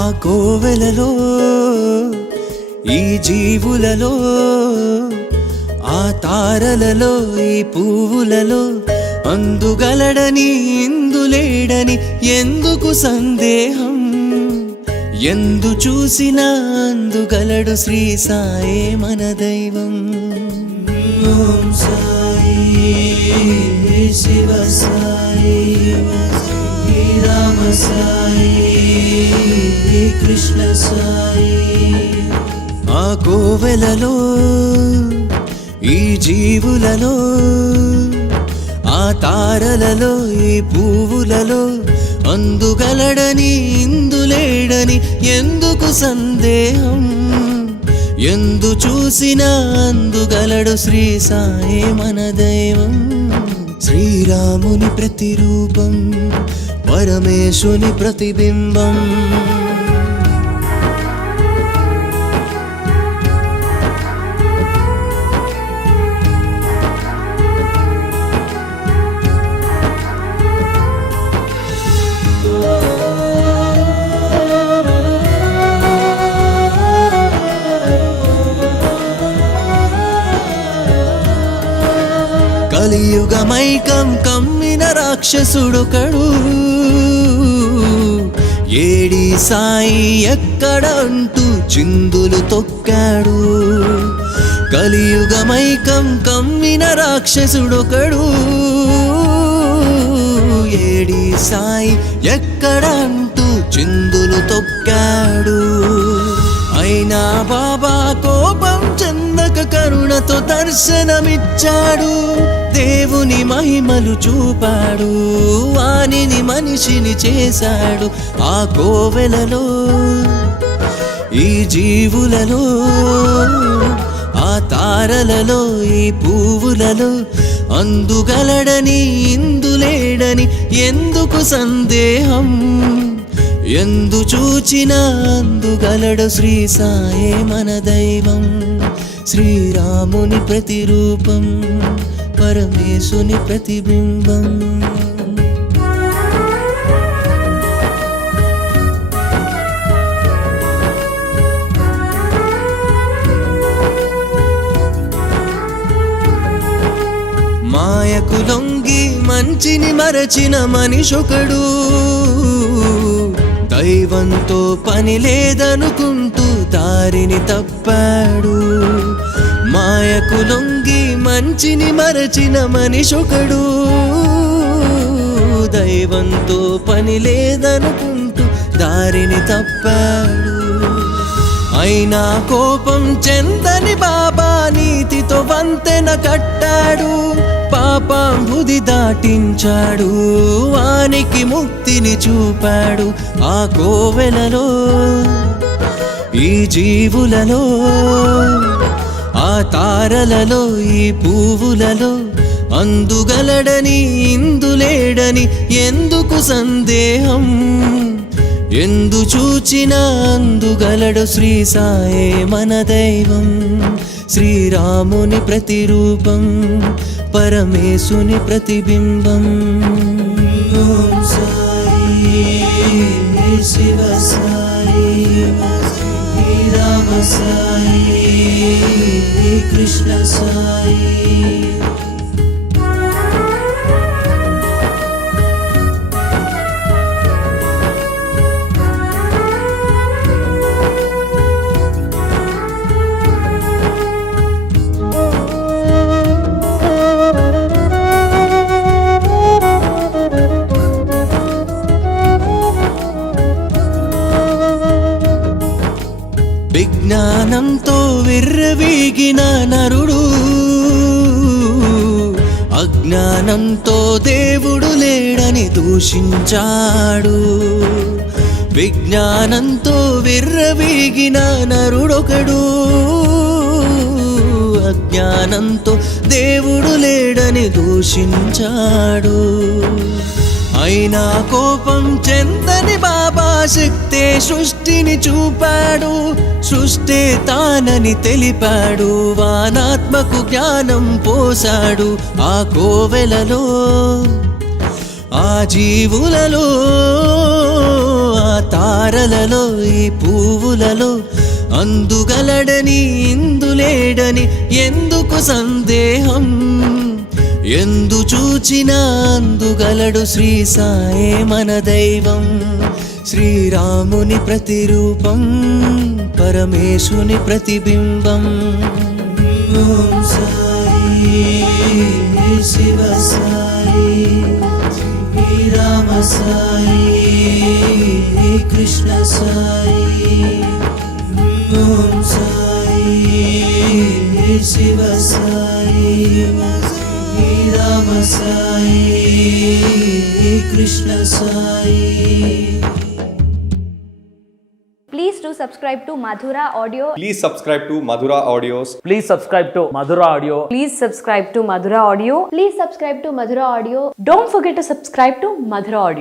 ఆ కోవెలలో ఈ జీవులలో ఆ తారలలో ఈ పువ్వులలో అందుగలడని ఇందులేడని ఎందుకు సందేహం ఎందు చూసినా అందుగలడు శ్రీ సాయే మన దైవం ఓం సాయి శివ సాయి రామ సాయి కృష్ణ సాయి ఆ కోవెలలో ఈ జీవులలో ఆ తారలలో ఈ పువ్వులలో అందుగలడని ఇందులేడని ఎందుకు సందేహం ఎందు చూసినా అందుగలడు శ్రీ సాయే మన దైవం శ్రీరాముని ప్రతిరూపం పరమేశుని ప్రతిబింబం కలియుగమైకం కమ్మిన రాక్షసుడొకడు ఏడి సాయి ఎక్కడ అంటూ చిందులు తొక్కాడు కలియుగమైకం కమ్మిన రాక్షసుడొకడు ఏడి సాయి ఎక్కడ అంటూ చిందులు తొక్కాడు అయినా బాబా కోపం చెందక కరుణతో దర్శనమిచ్చాడు దేవుని మహిమలు చూపాడు వానిని మనిషిని చేశాడు ఆ కోవెలలో ఈ జీవులలో ఆ తారలలో ఈ పువ్వులలో అందుగలడని ఇందులేడని ఎందుకు సందేహం ఎందు చూచినా అందుగలడు శ్రీ సాయే మన దైవం శ్రీరాముని ప్రతిరూపం పరమేశుని ప్రతిబింబం మాయకు లొంగి మంచిని మరచిన మనిషొకడు దైవంతో పని లేదనుకుంటూ దారిని తప్పాడు మాయకు లొంగి మంచిని మరచిన మనిషొకడు దైవంతో పని లేదనుకుంటూ దారిని తప్పాడు అయినా కోపం చెందని బాబా నీతితో వంతెన కట్టాడు పాపాంబుది దాటించాడు వానికి ముక్తిని చూపాడు ఆ కోవెలలో ఈ జీవులలో ఆ తారలలో ఈ పువ్వులలో అందుగలడని ఇందులేడని ఎందుకు సందేహం ఎందు చూచినా అందుగలడు శ్రీ సాయే మన దైవం శ్రీరాముని ప్రతిరూపం పరమేశుని ప్రతిబింబం ఓం సాయి శివ సాయి రామ సాయి కృష్ణ సాయి విజ్ఞానంతో విర్రవీగిన నరుడు అజ్ఞానంతో దేవుడు లేడని దూషించాడు విజ్ఞానంతో విర్రవీగిన నరుడొకడు అజ్ఞానంతో దేవుడు లేడని దూషించాడు అయినా కోపం చెందని బాబా శక్తే సృష్టిని చూపాడు సృష్టి తానని తెలిపాడు వానాత్మకు జ్ఞానం పోసాడు ఆ కోవెలలో ఆ జీవులలో ఆ తార తారలలో ఈ పువ్వులలో అందుగలడని ఇందులేడని ఎందుకు సందేహం ఎందు చూచినా అందుగలడు శ్రీ సాయే మన దైవం శ్రీరాముని ప్రతిరూపం పరమేశుని ప్రతిబింబం Om Sai Shiva Sai Srirama Sai Krishna Sai Om Sai Shiva Sai Srirama Sai Krishna Sai. Please do subscribe to Madhura Audio. Please subscribe to Madhura Audios. Please subscribe to Madhura Audio. Please subscribe to Madhura Audio. Please subscribe to Madhura Audio. Don't forget to subscribe to Madhura Audio.